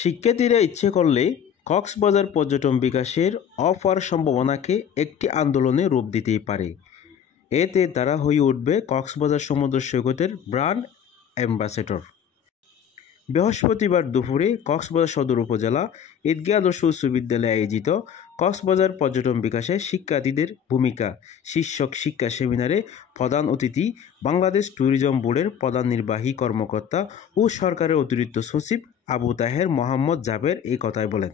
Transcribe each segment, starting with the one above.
শিক্ষার্থীরা ইচ্ছে করলে কক্সবাজার পর্যটন বিকাশের অফার সম্ভাবনাকে একটি আন্দোলনে রূপ দিতেই পারে। এতে তারা হয়ে উঠবে কক্সবাজার সমুদ্র সৈকতের ব্র্যান্ড অ্যাম্বাসেডর। বৃহস্পতিবার দুপুরে কক্সবাজার সদর উপজেলা ঈদগাহ আদর্শ উচ্চ বিদ্যালয়ে আয়োজিত কক্সবাজার পর্যটন বিকাশে শিক্ষার্থীদের ভূমিকা শীর্ষক শিক্ষা সেমিনারে প্রধান অতিথি বাংলাদেশ ট্যুরিজম বোর্ডের প্রধান নির্বাহী কর্মকর্তা ও সরকারের অতিরিক্ত সচিব আবু তাহের মোহাম্মদ জাবের এই কথাই বলেন।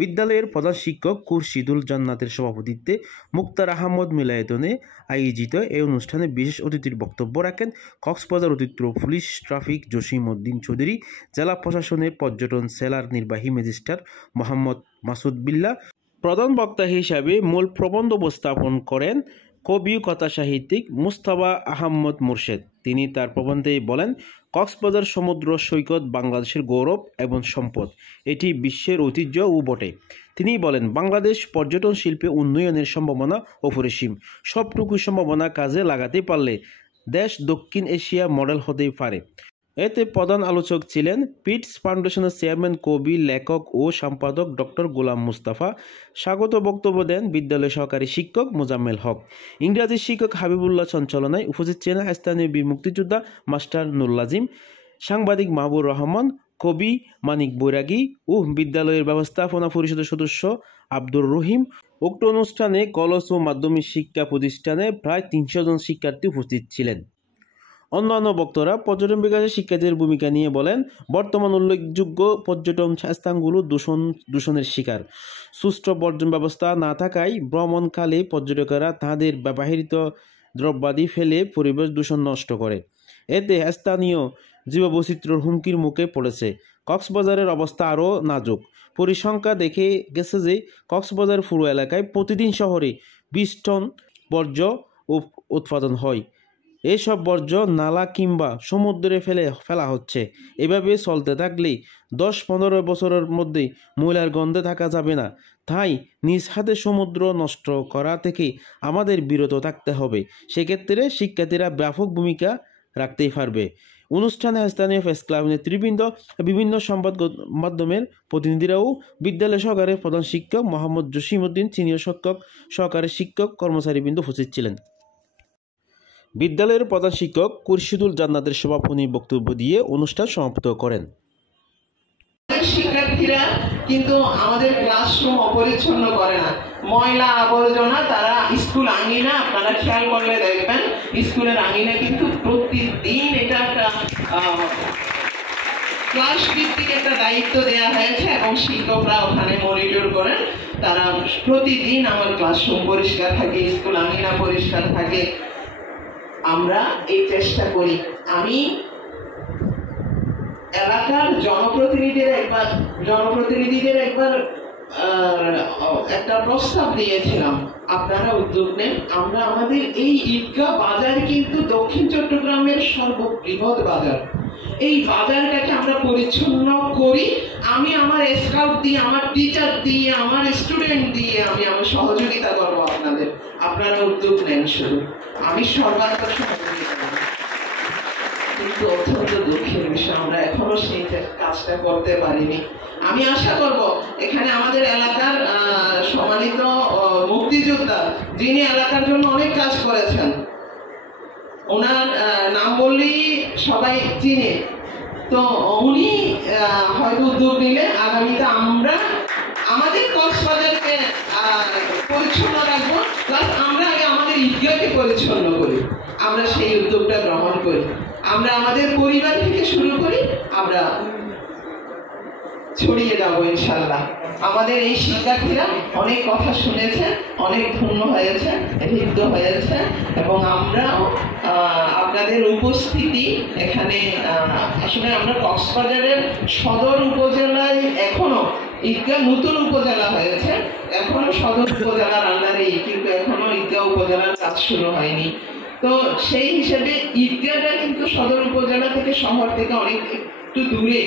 বিদ্যালয়ের প্রধান শিক্ষক খুরশিদুল জান্নাতের সভাপতিত্বে মুক্তার আহমদ মিলায়তনে আয়োজিত এই অনুষ্ঠানে বিশেষ অতিথির বক্তব্য রাখেন কক্সবাজার অতিরিক্ত পুলিশ ট্রাফিক জসিম উদ্দিন চৌধুরী, জেলা প্রশাসনের পর্যটন সেলার নির্বাহী ম্যাজিস্ট্রেট মোহাম্মদ মাসুদ বিল্লাহ। প্রধান বক্তা হিসাবে মূল প্রবন্ধ উপস্থাপন করেন কবি ও কথা সাহিত্যিক মুস্তাফা আহমদ মুর্শেদ। তিনি তার প্রবন্ধে বলেন, কক্সবাজার সমুদ্র সৈকত বাংলাদেশের গৌরব এবং সম্পদ, এটি বিশ্বের ঐতিহ্যও বটে। তিনি বলেন, বাংলাদেশ পর্যটন শিল্পে উন্নয়নের সম্ভাবনা অপরিসীম। সবটুকু সম্ভাবনা কাজে লাগাতে পারলে দেশ দক্ষিণ এশিয়া মডেল হতেই পারে। এতে প্রধান আলোচক ছিলেন পিটস ফাউন্ডেশনের চেয়ারম্যান, কবি, লেখক ও সম্পাদক ডক্টর গোলাম মুস্তাফা। স্বাগত বক্তব্য দেন বিদ্যালয় সহকারী শিক্ষক মোজাম্মেল হক। ইংরাজি শিক্ষক হাবিবুল্লাহ সঞ্চালনায় উপস্থিত ছিলেন স্থানীয় বীর মুক্তিযোদ্ধা মাস্টার নুরুল, সাংবাদিক মাহবুর রহমান, কবি মানিক বৈরাগী ও বিদ্যালয়ের ব্যবস্থাপনা পরিষদের সদস্য আব্দুর রহিম। উক্ত অনুষ্ঠানে কলেজ ও মাধ্যমিক শিক্ষা প্রতিষ্ঠানে প্রায় 300 জন শিক্ষার্থী উপস্থিত ছিলেন। অন্যান্য বক্তারা পর্যটন বিকাশে শিক্ষার্থীদের ভূমিকা নিয়ে বলেন, বর্তমান উল্লেখযোগ্য পর্যটন স্থানগুলো দূষণের শিকার। সুষ্ঠু বর্জন ব্যবস্থা না থাকায় ভ্রমণকালে পর্যটকেরা তাদের ব্যবহৃত দ্রব্যাদি ফেলে পরিবেশ দূষণ নষ্ট করে। এতে স্থানীয় জীববৈচিত্র্যের হুমকির মুখে পড়েছে। কক্সবাজারের অবস্থা আরও নাজুক। পরিসংখ্যা দেখে গেছে যে কক্সবাজার পুরো এলাকায় প্রতিদিন শহরে 20 টন বর্জ্য উৎপাদন হয়। এসব বর্জ্য নালা কিংবা সমুদ্রে ফেলা হচ্ছে। এভাবে চলতে থাকলে 10-15 বছরের মধ্যে ময়লার গন্ধে থাকা যাবে না। তাই নিজ হাতে সমুদ্র নষ্ট করা থেকে আমাদের বিরত থাকতে হবে। সেক্ষেত্রে শিক্ষার্থীরা ব্যাপক ভূমিকা রাখতেই পারবে। অনুষ্ঠানে স্থানীয় প্রেস ক্লাব নেতৃবৃন্দ, বিভিন্ন সংবাদ মাধ্যমের প্রতিনিধিরাও, বিদ্যালয় সহকারী প্রধান শিক্ষক মোহাম্মদ জসিম উদ্দিন, সিনিয়র শিক্ষক, সহকারী শিক্ষক, কর্মচারীবৃন্দ উপস্থিত ছিলেন। বিদ্যালয়ের প্রধান শিক্ষক খুরশিদুল জান্নাতের সমাপনী বক্তব্য দিয়ে অনুষ্ঠান সমাপ্ত করেন। শিক্ষার্থীরা কিন্তু আমাদের ক্লাসরুম অপরিচ্ছন্ন করে না, ময়লা আবর্জনা তারা স্কুল আঙিনা, আপনারা খেয়াল করলে দেখবেন স্কুলের আঙিনা কিন্তু প্রতিদিন এটা একটা ক্লাস ভিত্তিক একটা দায়িত্ব দেওয়া হয়েছে এবং শিক্ষকরা ওখানে মনিটর করেন। তারা প্রতিদিন আমার ক্লাসরুম পরিষ্কার থাকে, স্কুল আঙিনা পরিষ্কার থাকে। আমরা এই চেষ্টা করি। আমি এলাকার জনপ্রতিনিধিদের একবার একটা প্রস্তাব দিয়েছিলাম, আপনারা উদ্যোগ নেন। আমরা আমাদের এই ঈদগাহ বাজার কিন্তু দক্ষিণ চট্টগ্রামের সর্ববৃহৎ বাজার। এই বাজারটাকে আমরা পরিচ্ছন্ন করি। আমি আমার স্কাউট দিয়ে, আমার টিচার দিয়ে, আমার স্টুডেন্ট দিয়ে আমি আমার সহযোগিতা করবো আপনাদের। আপনারা উদ্যোগ নেন, শুধু আমি সর্বাত্মক সহযোগিতা করব। কিন্তু অত্যন্ত দুঃখের বিষয়, আমরা এখনো সেই কাজটা করতে পারিনি। আমি আশা করব এখানে আমাদের এলাকার সম্মানিত মুক্তিযোদ্ধা, যিনি এলাকার জন্য অনেক কাজ করেছেন, ওনার নাম বললেই সবাই চিনে, তো উনি হয়তো উদ্যোগ নিলে আগামীতে আমরা আমাদের কক্সবাজারকে পরিচ্ছন্ন রাখবো, প্লাস আমরা আগে আমাদের ঈদগাহকে পরিচ্ছন্ন করি। আমরা সেই উদ্যোগটা গ্রহণ করি। আমরা আমাদের পরিবার থেকে শুরু করি, আমরা ছড়িয়ে যাবো ইনশাল্লাহ। আমাদের এই শিক্ষার্থীরা অনেক কথা শুনেছে, অনেক ধন্য হয়েছে, হৃদ্য হয়েছে এবং আমরাও আপনাদের উপস্থিতি এখানে আসলে আমরা কক্সবাজারের সদর উপজেলায় এখনো ঈদগাহ নতুন উপজেলা হয়েছে, এখনো সদর উপজেলার আন্ডারে, কিন্তু এখনো ঈদগাহ উপজেলার কাজ শুরু হয়নি। তো সেই হিসেবে ঈদগাহটা কিন্তু সদর উপজেলা থেকে শহর থেকে অনেক একটু দূরে।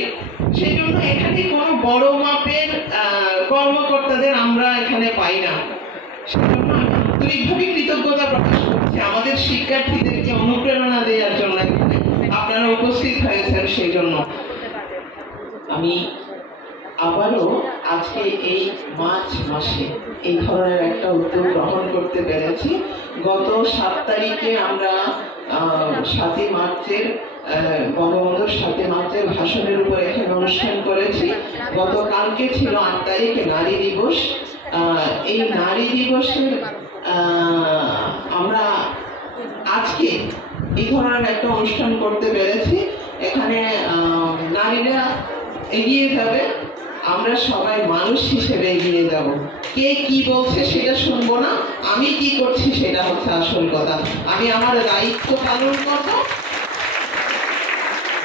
সেই জন্য এখানে কোনো বড় মাপের কর্মকর্তাদের আমরা এখানে পাই না। সেজন্য আমি আন্তরিকভাবে কৃতজ্ঞতা প্রকাশ করছি আমাদের শিক্ষার্থীদেরকে অনুপ্রেরণা দেওয়ার জন্য এখানে আপনারা উপস্থিত হয়েছেন। সেই জন্য আমি আবারও আজকে এই মার্চ মাসে এই ধরনের একটা উদ্যোগ গ্রহণ করতে পেরেছি। গত 7 তারিখে আমরা 7ই মার্চের বঙ্গবন্ধুর 7ই মার্চের ভাষণের উপর এখানে অনুষ্ঠান করেছি। গতকালকে ছিল 8 তারিখে নারী দিবস। এই নারী দিবসের আমরা আজকে এই ধরনের একটা অনুষ্ঠান করতে পেরেছি। এখানে নারীরা এগিয়ে যাবে, আমরা সবাই মানুষ হিসেবে এগিয়ে যাব। কে কি বলছে সেটা শুনবো না, আমি কি করছি সেটা হচ্ছে আসল কথা। আমি আমার দায়িত্ব পালন করব,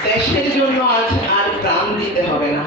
দেশের জন্য আজ আর প্রাণ দিতে হবে না।